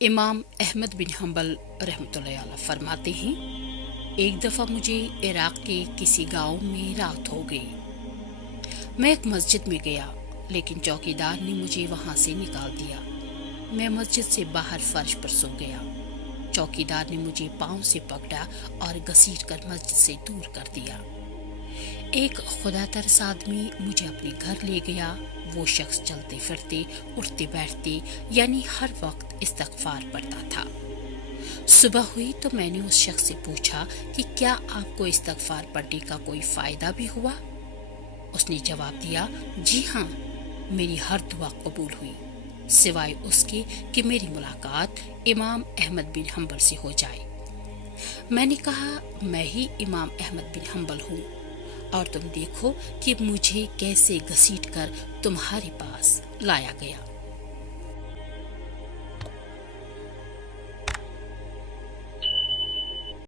امام احمد بن حنبل رحمۃ اللہ علیہ فرماتے ہیں، ایک دفعہ مجھے عراق کے کسی گاؤں میں رات ہو گئی۔ میں ایک مسجد میں گیا، لیکن چوکیدار نے مجھے وہاں سے نکال دیا۔ میں مسجد سے باہر فرش پر سو گیا۔ چوکیدار نے مجھے پاؤں سے پکڑا اور گھسیٹ کر مسجد سے دور کر دیا۔ ایک خدا ترس آدمی مجھے اپنے گھر لے گیا۔ وہ شخص چلتے پھرتے، اٹھتے بیٹھتے، یعنی ہر وقت استغفار پڑھتا تھا۔ صبح ہوئی تو میں نے اس شخص سے پوچھا کہ کیا آپ کو استغفار پڑھنے کا کوئی فائدہ بھی ہوا؟ اس نے جواب دیا، جی ہاں، میری ہر دعا قبول ہوئی، سوائے اس کے کہ میری ملاقات امام احمد بن حنبل سے ہو جائے۔ میں نے کہا، میں ہی امام احمد بن حنبل ہوں، اور تم دیکھو کہ مجھے کیسے گھسیٹ کر تمہارے پاس لایا گیا۔